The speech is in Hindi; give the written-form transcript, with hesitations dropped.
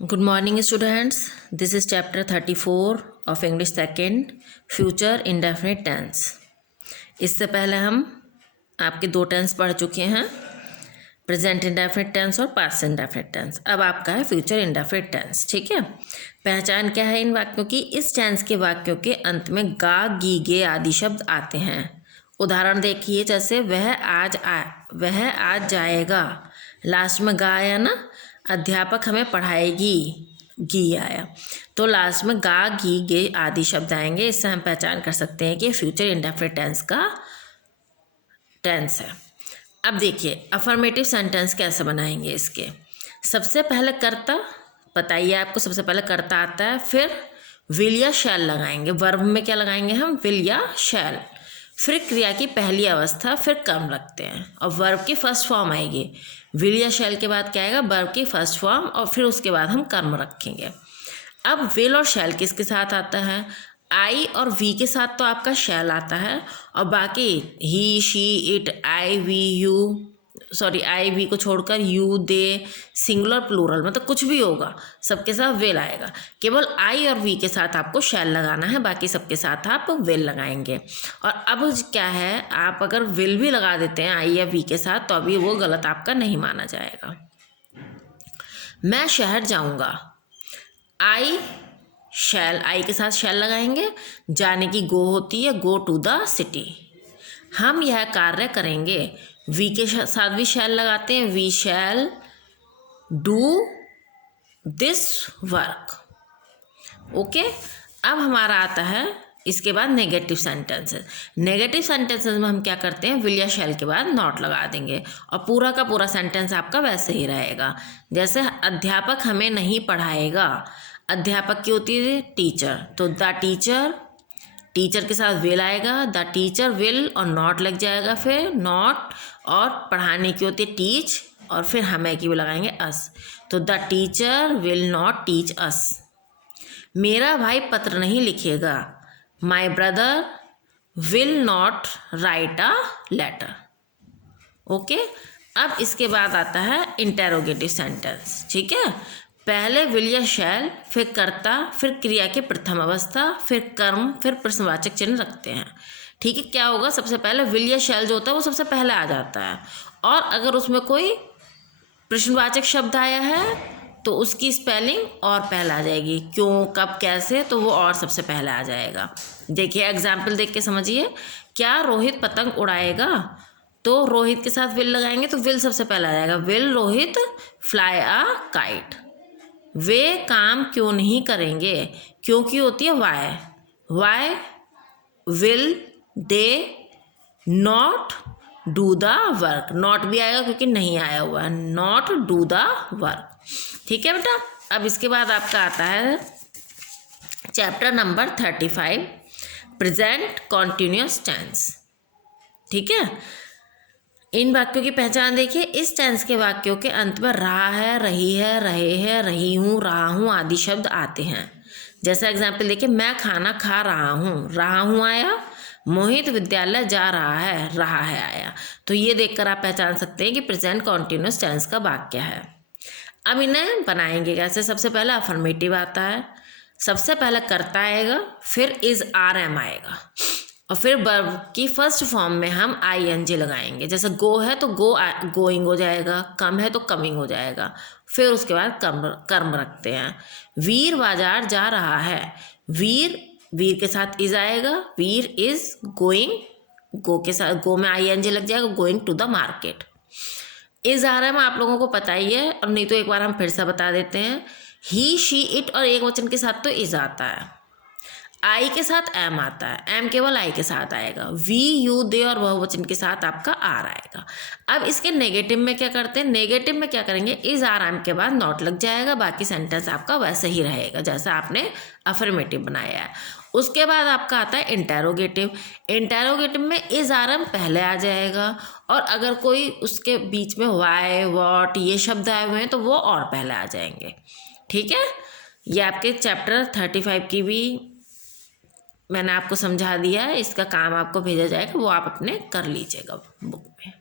Good morning students. This is chapter 34 of English second future indefinite tense. इससे पहले हम आपके दो टेंस पढ़ चुके हैं, प्रेजेंट इंडेफिनिट टेंस और पास्ट इंडेफिनिट टेंस। अब आपका है फ्यूचर इंडेफिनिट टेंस। ठीक है, पहचान क्या है इन वाक्यों की? इस टेंस के वाक्यों के अंत में गा गी गे आदि शब्द आते हैं। उदाहरण देखिए, जैसे वह आज जाएगा, लास्ट में गा आया ना। अध्यापक हमें पढ़ाएगी, गी आया, तो लास्ट में गा गी गे आदि शब्द आएंगे। इससे हम पहचान कर सकते हैं कि फ्यूचर इंडेफिनिट टेंस का टेंस है। अब देखिए अफर्मेटिव सेंटेंस कैसे बनाएंगे इसके। सबसे पहले कर्ता, बताइए आपको सबसे पहले कर्ता आता है, फिर विल या शैल लगाएंगे। वर्ब में क्या लगाएंगे हम? विल या शैल। फिर क्रिया की पहली अवस्था, फिर कर्म रखते हैं और वर्ब की फर्स्ट फॉर्म आएगी। विल या शैल के बाद क्या आएगा? वर्ब की फर्स्ट फॉर्म, और फिर उसके बाद हम कर्म रखेंगे। अब विल और शैल किसके साथ आता है? आई और वी के साथ तो आपका शैल आता है, और बाकी he she it I we you, sorry I we को छोड़कर यू दे, सिंगुलर प्लूरल मतलब कुछ भी होगा, सबके साथ विल आएगा। केवल आई और वी के साथ आपको शैल लगाना है, बाकी सबके साथ आप विल लगाएंगे। और अब क्या है, आप अगर विल भी लगा देते हैं आई या वी के साथ तो अभी वो गलत आपका नहीं माना जाएगा। मैं शहर जाऊंगा, आई शैल, आई के साथ शैल लगाएंगे। जाने की गो होती है, गो टू द सिटी। हम यह कार्य करेंगे, वी के साथ भी शैल लगाते हैं, we shall do this work. Okay, अब हमारा आता है इसके बाद नेगेटिव सेंटेंसेस। नेगेटिव सेंटेंसेस में हम क्या करते हैं? विल या शैल के बाद नॉट लगा देंगे और पूरा का पूरा सेंटेंस आपका वैसे ही रहेगा। जैसे अध्यापक हमें नहीं पढ़ाएगा, अध्यापक की होती है टीचर, तो द टीचर, टीचर के साथ विल आएगा, द टीचर विल और नॉट लग जाएगा, फिर नॉट, और पढ़ाने की होती है टीच, और फिर हमें की भी लगाएंगे अस, तो the teacher will not teach us. मेरा भाई पत्र नहीं लिखेगा, my brother will not write a letter. Okay, अब इसके बाद आता है इंटेरोगेटिव सेंटेंस। ठीक है, पहले विल या शैल, फिर कर्ता, फिर क्रिया की प्रथम अवस्था, फिर कर्म, फिर प्रश्नवाचक चिन्ह रखते हैं। ठीक है, क्या होगा? सबसे पहले विल या शैल जो होता है वो सबसे पहले आ जाता है, और अगर उसमें कोई प्रश्नवाचक शब्द आया है तो उसकी स्पेलिंग और पहले आ जाएगी। क्यों, कब, कैसे, तो वो और सबसे पहले आ जाएगा। देखिए एग्जाम्पल देख के समझिए। क्या रोहित पतंग उड़ाएगा, तो रोहित के साथ विल लगाएंगे तो विल सबसे पहले आ जाएगा, will Rohit fly a kite. वे काम क्यों नहीं करेंगे, क्योंकि होती है why, why will they not do the work. Not भी आएगा क्योंकि नहीं आया हुआ है, नॉट डू द वर्क। ठीक है बेटा, अब इसके बाद आपका आता है chapter number 35, present continuous tense. ठीक है, इन वाक्यों की पहचान देखिए। इस टेंस के वाक्यों के अंत में रहा है, रही है, रहे हैं, रही हूँ, रहा हूँ आदि शब्द आते हैं। जैसा एग्जाम्पल देखिए, मैं खाना खा रहा हूँ आया, मोहित विद्यालय जा रहा है आया। तो ये देखकर आप पहचान सकते हैं कि प्रेजेंट कॉन्टिन्यूअस टेंस का वाक्य है। अब इन्हें बनाएंगे कैसे? सबसे पहले अफर्मेटिव आता है, सबसे पहले कर्ता आएगा, फिर इज आर एम आएगा, और फिर वर्ब की फर्स्ट फॉर्म में हम आई एन जी लगाएंगे। जैसे गो है तो गोइंग हो जाएगा, कम है तो कमिंग हो जाएगा, फिर उसके बाद कर्म रखते हैं। वीर बाजार जा रहा है, वीर के साथ इज आएगा, वीर इज गोइंग, गो के साथ गो में आई एन जी लग जाएगा, going to the market. Is आ रहा है, आप लोगों को पता ही है, और नहीं तो एक बार हम फिर से बता देते हैं। ही शी इट और एक वचन के साथ तो इज आता है, आई के साथ एम आता है, एम केवल आई के साथ आएगा, वी यू दे और बहुवचन के साथ आपका आर आएगा। अब इसके नेगेटिव में क्या करते हैं? नेगेटिव में क्या करेंगे? इज आर एम के बाद नॉट लग जाएगा, बाकी सेंटेंस आपका वैसे ही रहेगा जैसा आपने अफर्मेटिव बनाया है। उसके बाद आपका आता है इंटेरोगेटिव। इंटेरोगेटिव में इज आर एम पहले आ जाएगा, और अगर कोई उसके बीच में वाई, वॉट ये शब्द आए हुए हैं तो वो और पहले आ जाएंगे। ठीक है, ये आपके चैप्टर 35 की भी मैंने आपको समझा दिया है। इसका काम आपको भेजा जाएगा, वो आप अपने कर लीजिएगा बुक में।